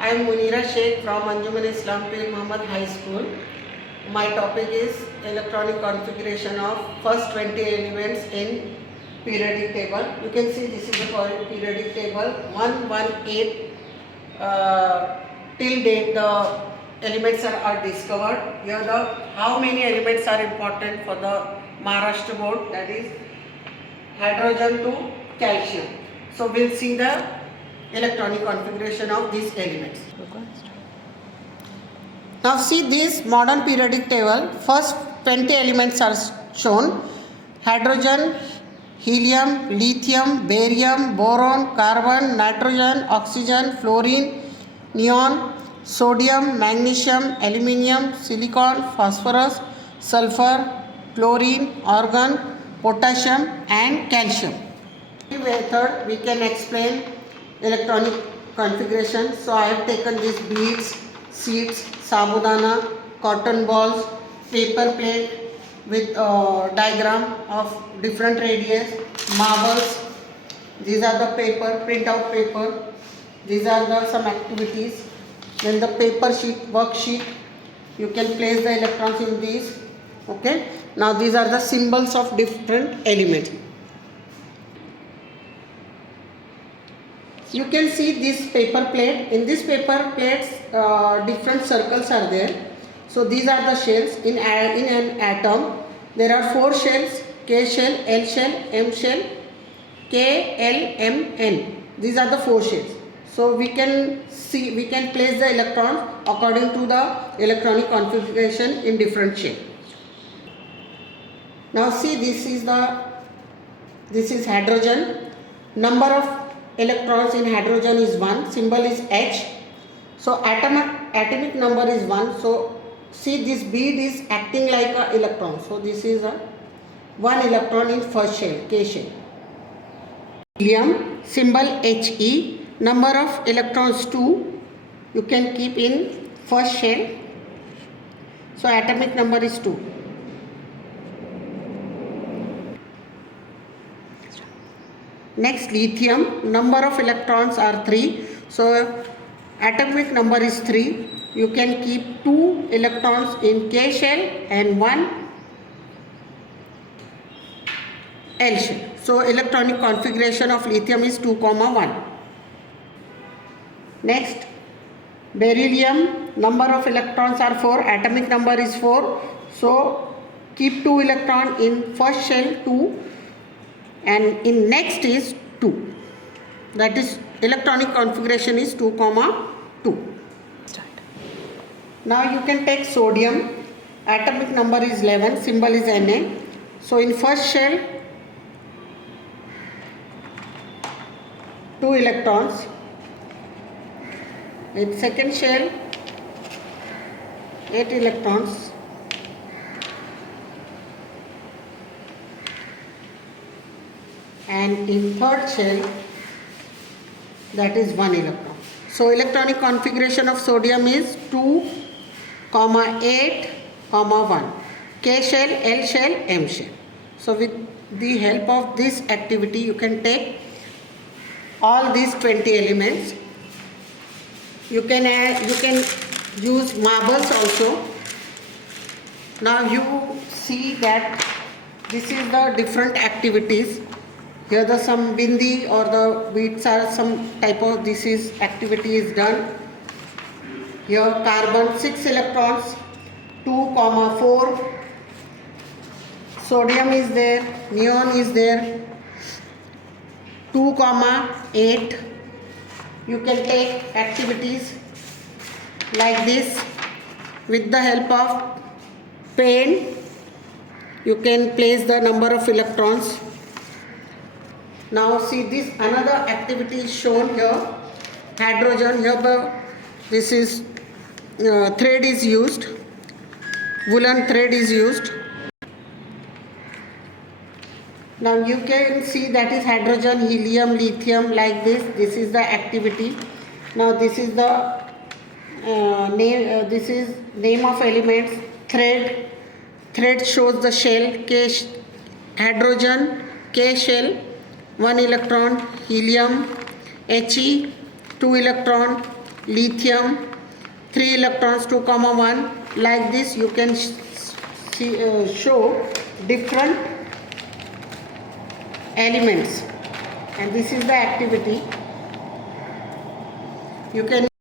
I am Munira Sheikh from Anjuman Islam Pir Muhammad High School. My topic is electronic configuration of first 20 elements in periodic table. You can see this is the periodic table 118 till date the elements are discovered. Here the how many elements are important for the Maharashtra board, that is hydrogen to calcium. So we'll see the electronic configuration of these elements. Now see this modern periodic table. First 20 elements are shown: hydrogen, helium, lithium, barium, boron, carbon, nitrogen, oxygen, fluorine, neon, sodium, magnesium, aluminium, silicon, phosphorus, sulfur, chlorine, argon, potassium and calcium. Method we can explain electronic configuration. So I have taken these beads, seeds, sabudana, cotton balls, paper plate with diagram of different radius, marbles. These are the paper, printout paper. These are the some activities. Then the paper sheet, worksheet. You can place the electrons in these. Okay. Now these are the symbols of different elements. You can see this paper plate. In this paper plates, different circles are there. So these are the shells. In an atom, there are 4 shells: K shell, L shell, M shell, K, L, M, N. These are the 4 shells. So we can place the electrons according to the electronic configuration in different shape. Now see, this is hydrogen. Number of electrons in hydrogen is 1, symbol is H. So atomic number is 1. So see, this bead is acting like an electron. So this is a 1 electron in first shell, K shell. Helium, symbol He. Number of electrons 2. You can keep in first shell. So atomic number is 2. Next, lithium, number of electrons are 3. So atomic number is 3. You can keep 2 electrons in K shell and 1 L shell. So electronic configuration of lithium is 2, 1. Next, beryllium, number of electrons are 4. Atomic number is 4. So keep 2 electrons in first shell, 2. And in next is 2. That is electronic configuration is 2, 2. Now you can take sodium. Atomic number is 11. Symbol is Na. So in first shell, 2 electrons. In second shell, 8 electrons. And in third shell, that is 1 electron. So electronic configuration of sodium is 2, 8, 1. K shell, L shell, M shell. So with the help of this activity, you can take all these 20 elements. You can use marbles also. Now you see that this is the different activities. Here the some bindi or the beads are some type of activity is done. Here carbon 6 electrons, 2, 4. Sodium is there, neon is there, 2, 8. You can take activities like this with the help of pen. You can place the number of electrons. Now see, this another activity is shown here. Hydrogen, here this is thread is used. Woolen thread is used. Now you can see that is hydrogen, helium, lithium, like this. This is the activity. Now this is the name. This is name of elements. Thread. Thread shows the shell. Hydrogen, K shell, 1 electron. Helium, He, 2 electron. lithium, 3 electrons, 2 comma 1. Like this you can show different elements, and this is the activity. You can